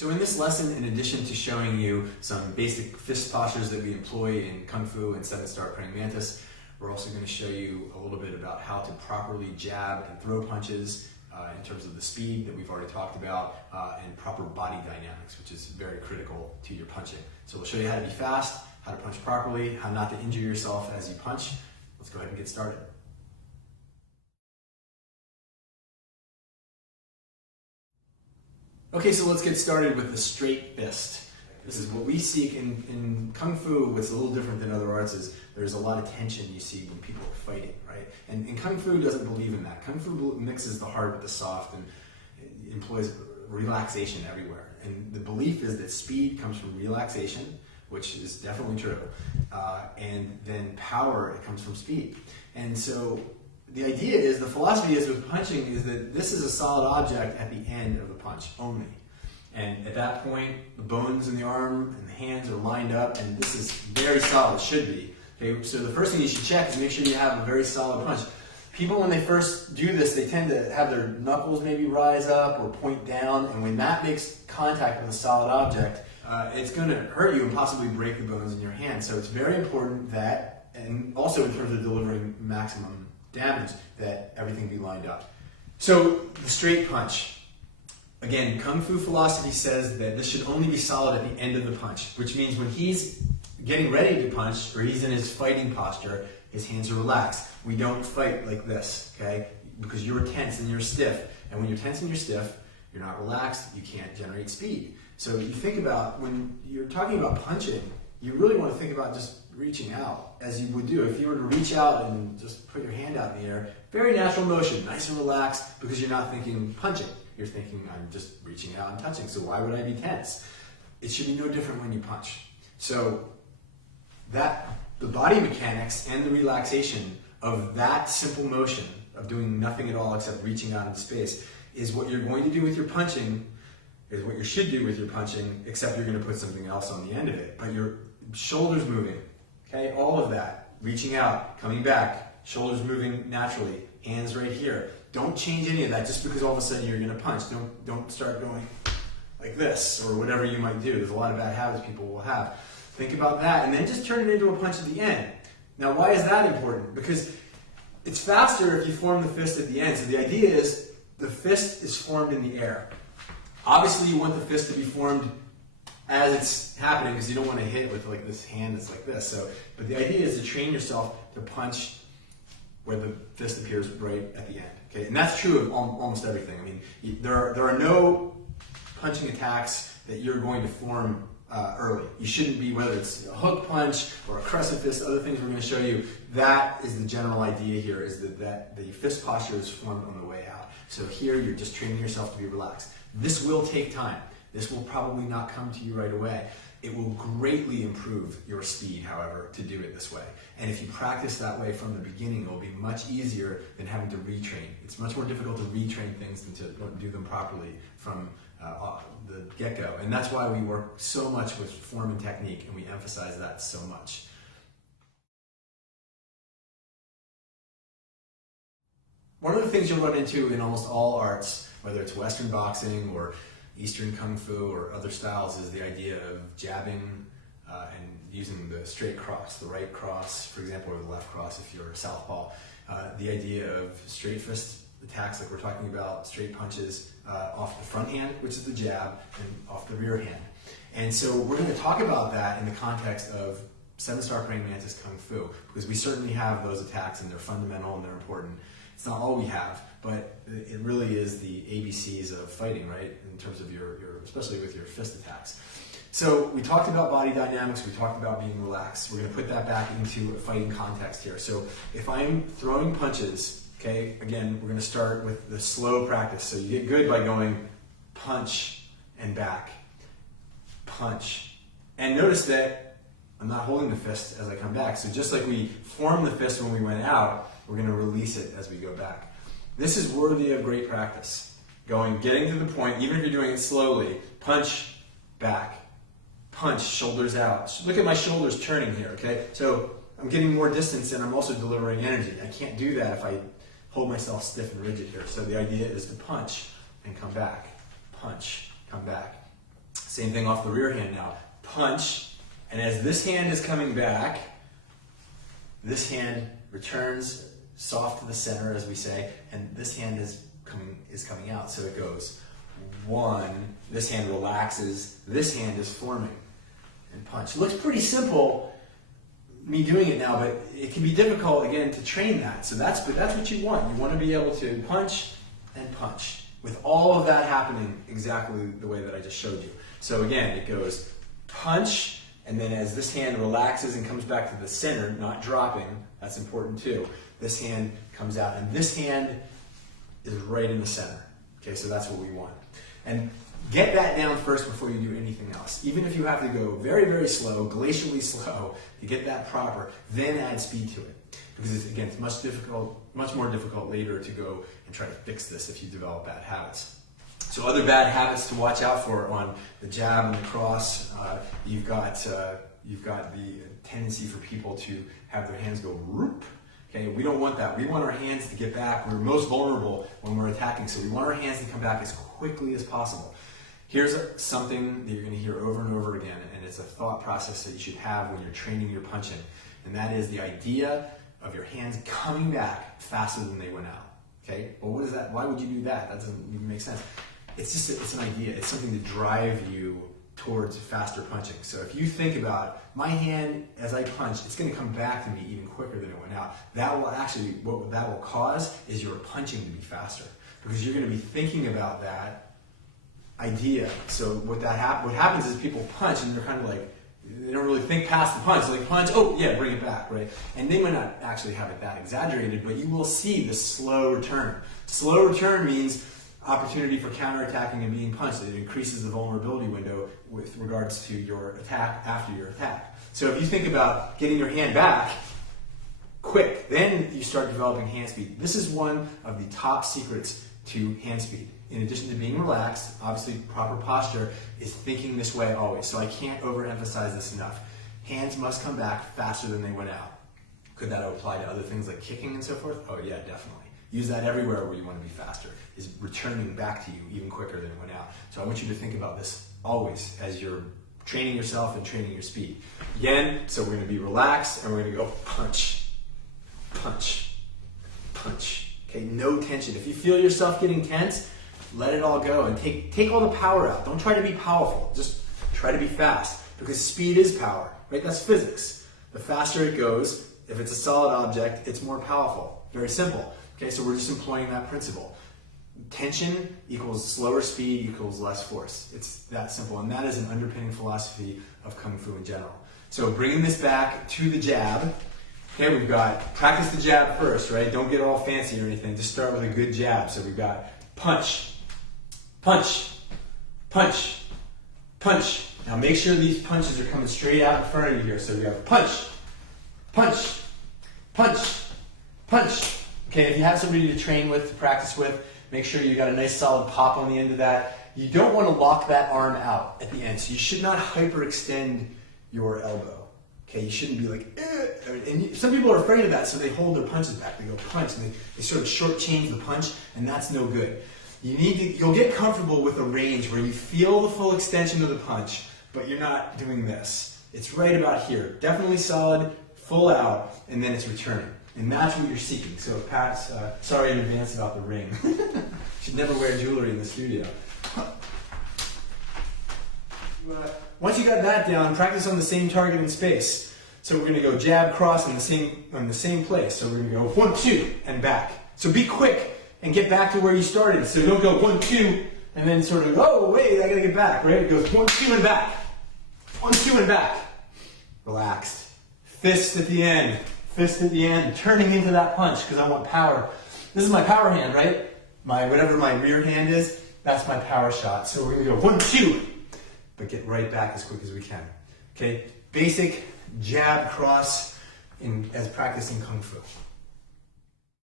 So in this lesson, in addition to showing you some basic fist postures that we employ in Kung Fu and 7-star praying mantis, we're also going to show you a little bit about how to properly jab and throw punches in terms of the speed that we've already talked about and proper body dynamics, which is very critical to your punching. So we'll show you how to be fast, how to punch properly, how not to injure yourself as you punch. Let's go ahead and get started. Okay, so let's get started with the straight fist. This is what we seek in Kung Fu. What's a little different than other arts is there's a lot of tension you see when people are fighting, right? And Kung Fu doesn't believe in that. Kung Fu mixes the hard with the soft and employs relaxation everywhere. And the belief is that speed comes from relaxation, which is definitely true, and then power, it comes from speed. And so the idea is, the philosophy is with punching is that this is a solid object at the end of the punch only. And at that point, the bones in the arm and the hands are lined up, and this is very solid, should be. Okay, so the first thing you should check is make sure you have a very solid punch. People, when they first do this, they tend to have their knuckles maybe rise up or point down, and when that makes contact with a solid object, it's going to hurt you and possibly break the bones in your hand. So it's very important that, and also in terms of delivering maximum damage, that everything be lined up. So the straight punch. Again, Kung Fu philosophy says that this should only be solid at the end of the punch, which means when he's getting ready to punch or he's in his fighting posture, his hands are relaxed. We don't fight like this, okay? Because you're tense and you're stiff. And when you're tense and you're stiff, you're not relaxed, you can't generate speed. So you think about, when you're talking about punching, you really want to think about just reaching out, as you would do if you were to reach out and just put your hand out in the air. Very natural motion, nice and relaxed, because you're not thinking punching. You're thinking, I'm just reaching out and touching, so why would I be tense? It should be no different when you punch. So the body mechanics and the relaxation of that simple motion of doing nothing at all except reaching out into space is what you're going to do with your punching, is what you should do with your punching, except you're going to put something else on the end of it. But your shoulders moving, okay, all of that, reaching out, coming back, shoulders moving naturally, hands right here. Don't change any of that just because all of a sudden you're going to punch. Don't start going like this or whatever you might do. There's a lot of bad habits people will have. Think about that and then just turn it into a punch at the end. Now, why is that important? Because it's faster if you form the fist at the end. So the idea is the fist is formed in the air. Obviously, you want the fist to be formed as it's happening because you don't want to hit with like this hand that's like this. But the idea is to train yourself to punch where the fist appears right at the end. Okay, and that's true of almost everything. I mean, there are no punching attacks that you're going to form early. You shouldn't be, whether it's a hook punch or a crescent fist, other things we're going to show you. That is the general idea here, is that the fist posture is formed on the way out. So here you're just training yourself to be relaxed. This will take time. This will probably not come to you right away. It will greatly improve your speed, however, to do it this way. And if you practice that way from the beginning, it will be much easier than having to retrain. It's much more difficult to retrain things than to do them properly from the get-go. And that's why we work so much with form and technique, and we emphasize that so much. One of the things you'll run into in almost all arts, whether it's Western boxing or Eastern Kung Fu or other styles, is the idea of jabbing and using the straight cross, the right cross, for example, or the left cross if you're a southpaw. The idea of straight fist attacks, like we're talking about, straight punches off the front hand, which is the jab, and off the rear hand. And so we're going to talk about that in the context of 7-star praying mantis Kung Fu, because we certainly have those attacks and they're fundamental and they're important. It's not all we have, but it really is the ABCs of fighting, right? In terms of your especially with your fist attacks. So we talked about body dynamics, we talked about being relaxed. We're going to put that back into a fighting context here. So if I'm throwing punches, okay, again, we're going to start with the slow practice. So you get good by going punch and back, punch. And notice that I'm not holding the fist as I come back. So just like we formed the fist when we went out, we're going to release it as we go back. This is worthy of great practice. Getting to the point, even if you're doing it slowly, punch, back, punch, shoulders out. Look at my shoulders turning here, okay? So I'm getting more distance and I'm also delivering energy. I can't do that if I hold myself stiff and rigid here. So the idea is to punch and come back, punch, come back. Same thing off the rear hand now. Punch, and as this hand is coming back, this hand returns soft to the center, as we say, and this hand is coming out. So it goes 1, this hand relaxes, this hand is forming, and punch. It looks pretty simple, me doing it now, but it can be difficult, again, to train that. So that's what you want. You want to be able to punch and punch, with all of that happening exactly the way that I just showed you. So again, it goes punch, and then as this hand relaxes and comes back to the center, not dropping, that's important too, this hand comes out, and this hand is right in the center. Okay, so that's what we want. And get that down first before you do anything else. Even if you have to go very, very slow, glacially slow, to get that proper, then add speed to it. Because again, it's much more difficult later to go and try to fix this if you develop bad habits. So other bad habits to watch out for on the jab and the cross, you've got the tendency for people to have their hands go whoop. Okay, we don't want that. We want our hands to get back. We're most vulnerable when we're attacking, so we want our hands to come back as quickly as possible. Here's something that you're going to hear over and over again, and it's a thought process that you should have when you're training your punching, and that is the idea of your hands coming back faster than they went out. Okay, well, what is that? Why would you do that? That doesn't even make sense. It's an idea. It's something to drive you towards faster punching. So if you think about my hand as I punch, it's going to come back to me even quicker than it went out. That will actually, what that will cause is your punching to be faster, because you're going to be thinking about that idea. So what happens is people punch and they're kind of like, they don't really think past the punch. So they punch, oh yeah, bring it back, right? And they might not actually have it that exaggerated, but you will see the slow return. Slow return means opportunity for counterattacking and being punched. It increases the vulnerability window with regards to your attack after your attack. So if you think about getting your hand back quick, then you start developing hand speed. This is one of the top secrets to hand speed. In addition to being relaxed, obviously proper posture is thinking this way always. So I can't overemphasize this enough. Hands must come back faster than they went out. Could that apply to other things like kicking and so forth? Oh yeah, definitely. Use that everywhere where you want to be faster, is returning back to you even quicker than it went out. So I want you to think about this always as you're training yourself and training your speed. Again, so we're going to be relaxed and we're going to go punch, punch, punch. Okay, no tension. If you feel yourself getting tense, let it all go and take all the power out. Don't try to be powerful, just try to be fast, because speed is power, right? That's physics. The faster it goes, if it's a solid object, it's more powerful. Very simple. Okay, so we're just employing that principle. Tension equals slower speed equals less force. It's that simple, and that is an underpinning philosophy of Kung Fu in general. So bringing this back to the jab, okay, we've got, practice the jab first, right? Don't get all fancy or anything, just start with a good jab. So we've got punch, punch, punch, punch. Now make sure these punches are coming straight out in front of you here. So we have punch, punch, punch, punch. Okay, if you have somebody to train with, to practice with, make sure you got a nice solid pop on the end of that. You don't want to lock that arm out at the end, so you should not hyperextend your elbow. Okay, you shouldn't be like, and some people are afraid of that, so they hold their punches back. They go punch, and they sort of shortchange the punch, and that's no good. You'll get comfortable with a range where you feel the full extension of the punch, but you're not doing this. It's right about here. Definitely solid, full out, and then it's returning. And that's what you're seeking. So Pat's, sorry in advance about the ring. Should never wear jewelry in the studio. Once you got that down, practice on the same target in space. So we're going to go jab, cross in the same place. So we're going to go 1, 2, and back. So be quick and get back to where you started. So don't go 1, 2, and then sort of, oh wait, I got to get back, right? It goes 1, 2, and back. 1, 2, and back. Relaxed. Fist at the end. Fist at the end, turning into that punch, because I want power. This is my power hand, right? Whatever my rear hand is, that's my power shot. So we're going to go 1, 2, but get right back as quick as we can. Okay, basic jab, cross as practicing Kung Fu.